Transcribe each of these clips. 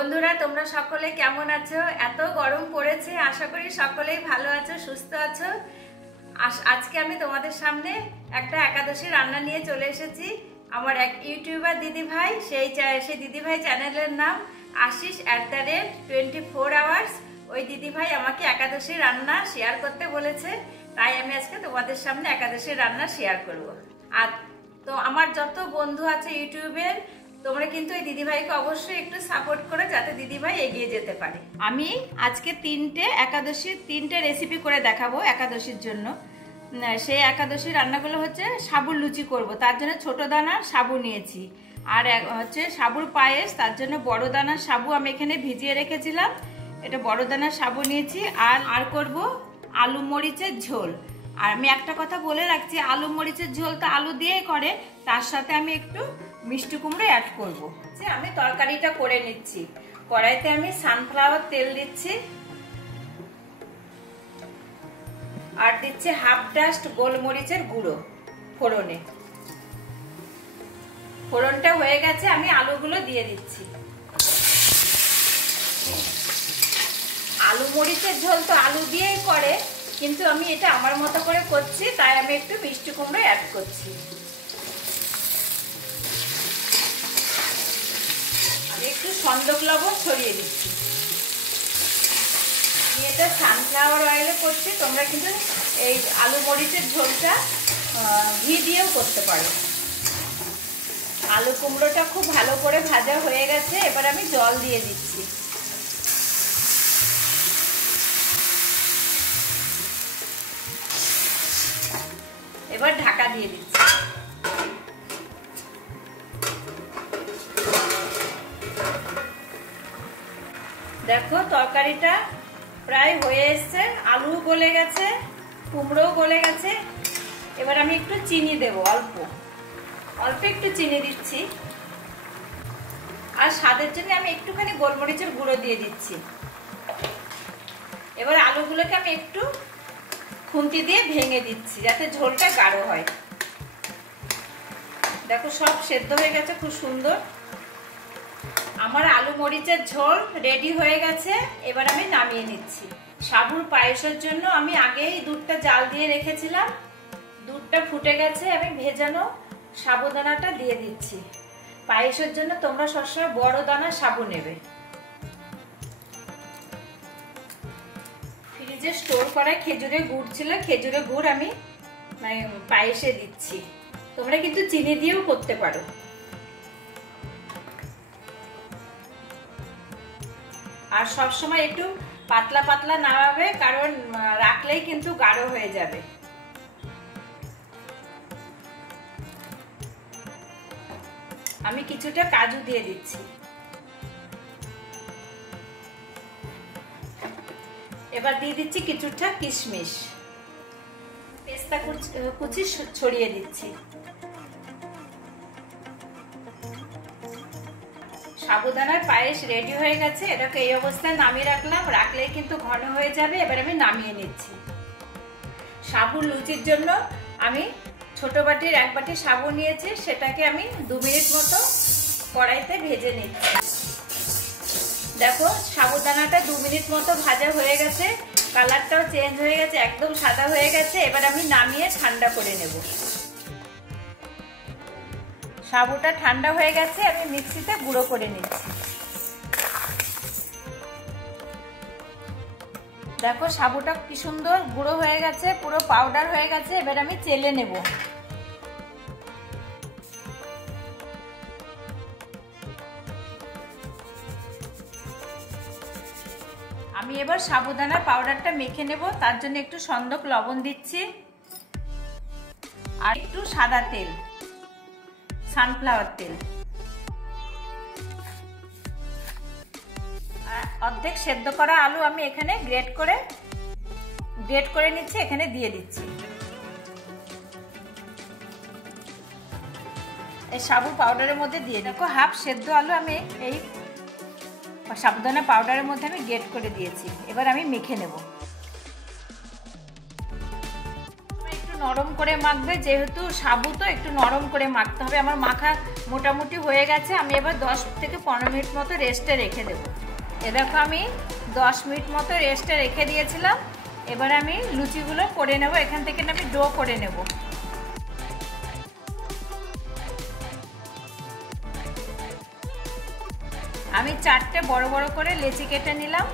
বন্ধুরা তোমরা সকলে কেমন আছো? এত গরম পড়েছে, আশা করি সকলেই ভালো আছো, সুস্থ আছো। আজকে আমি তোমাদের সামনে একটা একাদশী রান্না নিয়ে চলে এসেছি। আমার এক ইউটিউবার দিদি ভাই, সেই দিদি ভাই চ্যানেলের নাম আশিস @24 আওয়ার্স। ওই দিদি ভাই আমাকে একাদশী রান্না শেয়ার করতে বলেছে, তাই আমি আজকে তোমাদের সামনে একাদশী রান্না শেয়ার করব। আর তো আমার যত বন্ধু আছে ইউটিউবের, তোমরা কিন্তু এই দিদিভাইকে অবশ্যই একটু সাপোর্ট করো, যাতে দিদিভাই এগিয়ে যেতে পারে। আমি আজকে তিনটে রেসিপি করে দেখাবো একাদশীর জন্য। সেই একাদশী রান্নাগুলো হচ্ছে সাবুর লুচি করব, তার জন্য ছোট দানার সাবু নিয়েছি। আর হচ্ছে সাবুর পায়েস, তার জন্য বড় দানার সাবু আমি এখানে ভিজিয়ে রেখেছিলাম, এটা বড় দানার সাবু নিয়েছি। আর করব আলু মরিচের ঝোল। আর আমি একটা কথা বলে রাখছি, আলু মরিচের ঝোল তো আলু দিয়েই করে, তার সাথে আমি একটু মিষ্টি কুমড়ো অ্যাড করব। আমি তরকারিটা করে নিচ্ছি। কড়াইতে আমি সানফ্লাওয়ার তেল দিচ্ছি, আর দিচ্ছি হাফ ডাস্ট গোলমরিচের গুঁড়ো ফোড়নে। ফোড়নটা হয়ে গেছে, আমি আলুগুলো দিয়ে দিচ্ছি। আলু মরিচের ঝোল তো আলু দিয়েই করে, কিন্তু আমি এটা আমার মতো করে করছি, তাই আমি একটু মিষ্টি কুমড়ো অ্যাড করছি। আমি একটু সন্দক লবণ ছড়িয়ে দিচ্ছি। আমি এটা সানফ্লাওয়ার অয়েলে করছি, তোমরা কিন্তু এই আলু মরিচের ঝোলটা ঘি দিয়েও করতে পারো। আলু কুমড়োটা খুব ভালো করে ভাজা হয়ে গেছে, এবার আমি জল দিয়ে দিচ্ছি। এবার ঢাকা দিয়ে দিচ্ছি। দেখো তরকারিটা প্রায় হয়ে এসছে, আলু গলে গেছে, কুমড়োও গলে গেছে। এবার আমি একটু চিনি দেব, অল্প একটু চিনি দিচ্ছি। আর স্বাদের জন্য আমি একটুখানি গোলমরিচের গুঁড়ো দিয়ে দিচ্ছি। এবার আলুগুলোকে আমি একটু খুন্তি দিয়ে ভেঙে দিচ্ছি, যাতে ঝোলটা গাঢ় হয়। দেখো সব সেদ্ধ হয়ে গেছে, খুব সুন্দর। আমার আলু মরিচের ঝোল রেডি হয়ে গেছে, এবার আমি নামিয়ে নিচ্ছি। সাবুর পায়েসের জন্য আমি আগেই দুধটা জাল দিয়ে রেখেছিলাম, দুধটা ফুটে গেছে, আমি ভেজানো সাবুদানাটা দিয়ে দিচ্ছি। পায়েসের জন্য তোমরা সবসময় বড় দানা সাবু নেবে। ফ্রিজে স্টোর করা খেজুরের গুড় ছিল, খেজুরের গুড় আমি পায়েসে দিচ্ছি। তোমরা কিন্তু চিনি দিয়েও করতে পারো। আর সবসময় একটু পাতলা পাতলা নামাবে, কারণ রাখলেই কিন্তু গাঢ় হয়ে যাবে। আমি কিছুটা কাজু দিয়ে দিচ্ছি। এবার দিয়ে দিচ্ছি কিছুটা কিশমিশ, পেস্তা কুচি ছড়িয়ে দিচ্ছি। সাবুদানার পায়েস রেডি হয়ে গেছে, এটাকে এই অবস্থায় নামিয়ে রাখলেই কিন্তু ঘন হয়ে যাবে। এবার আমি নামিয়ে নিচ্ছি। সাবুর লুচির জন্য আমি ছোট বাটির 1 বাটি সাবু নিয়েছি, সেটাকে আমি 2 মিনিট মতো কড়াইতে ভেজে নিচ্ছি। দেখো সাবুদানাটা 2 মিনিট মতো ভাজা হয়ে গেছে, কালারটাও চেঞ্জ হয়ে গেছে, একদম সাদা হয়ে গেছে। এবার আমি নামিয়ে ঠান্ডা করে নেব। সাবুটা ঠান্ডা হয়ে গেছে, আমি মিক্সিতে গুঁড়ো করে নিচ্ছি। দেখো সাবুটা কি সুন্দর গুঁড়ো হয়ে গেছে, পুরো পাউডার হয়ে গেছে। এবার আমি চেলে নেব। আমি এবার সাবুদানার পাউডারটা মেখে নেব, তার জন্য একটু সন্দক লবণ দিচ্ছি, আর একটু সাদা তেল, সানফ্লাওয়ার তেল। অর্ধেক সেদ্ধ করা আলু আমি এখানে গ্রেট করে নিচ্ছি, এখানে দিয়ে দিচ্ছি। এই সাবু পাউডারের মধ্যে দিয়ে দেখো হাফ সেদ্ধ আলু আমি এই সাবুদানা পাউডারের মধ্যে আমি গ্রেট করে দিয়েছি। এবার আমি মেখে নেব। একটু নরম করে মাখবে, যেহেতু সাবু তো একটু নরম করে মাখতে হবে। আমার মোটামুটি হয়ে গেছে। আমি এবার 10 থেকে 15 মিনিট মতো রেস্টে রেখে দেবো। এ দেখো আমি 10 মিনিট মতো রেস্টে রেখে দিয়েছিলাম। এবার আমি লুচিগুলো করে নেব। এখান থেকে আমি ডো করে নেব। আমি 4টে বড় বড় করে লেচি কেটে নিলাম।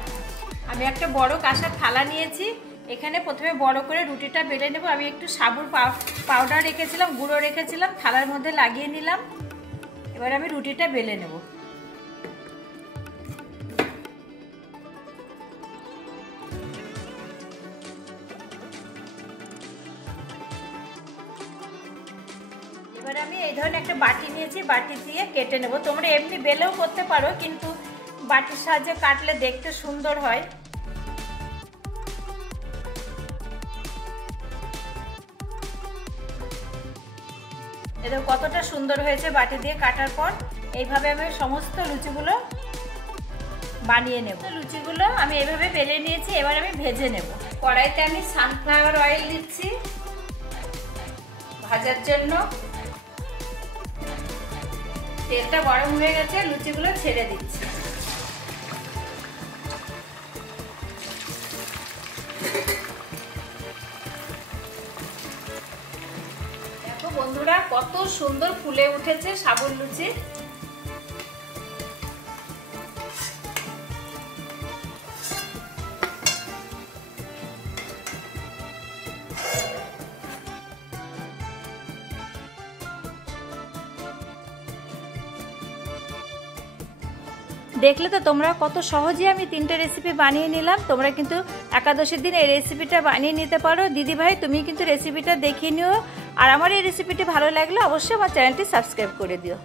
আমি একটা বড় কাঁসার থালা নিয়েছি। এখানে প্রথমে বড় করে রুটিটা বেলে নেব। আমি একটু সাবুর পাউডার রেখেছিলাম, গুঁড়ো রেখেছিলাম, থালার মধ্যে লাগিয়ে নিলাম। এবার আমি রুটিটা বেলে নেব। এবার আমি এই ধরনের একটা বাটি নিয়েছি, বাটি দিয়ে কেটে নেব। তোমরা এমনি বেলেও করতে পারো, কিন্তু বাটির সাহায্যে কাটলে দেখতে সুন্দর হয়। এটা কতটা সুন্দর হয়েছে বাটি দিয়ে কাটার পর। এইভাবে আমি সমস্ত লুচিগুলো বানিয়ে নেব। লুচিগুলো আমি এইভাবে বেলে নিয়েছি। এবার আমি ভেজে নেব। কড়াইতে আমি সানফ্লাওয়ার অয়েল দিচ্ছি ভাজার জন্য। তেলটা গরম হয়ে গেছে, লুচিগুলো ছেড়ে দিচ্ছি। দেখো বন্ধুরা, কত সুন্দর ফুলে উঠেছে সাবুর লুচি। দেখলে তো তোমরা কত সহজে আমি 3টে রেসিপি বানিয়ে নিলাম। তোমরা কিন্তু একাদশীর দিন এই রেসিপিটা বানিয়ে নিতে পারো। দিদিভাই তুমি কিন্তু রেসিপিটা দেখে নিও। আর আমার এই রেসিপিটি ভালো লাগলে অবশ্যই আমার চ্যানেলটি সাবস্ক্রাইব করে দিও।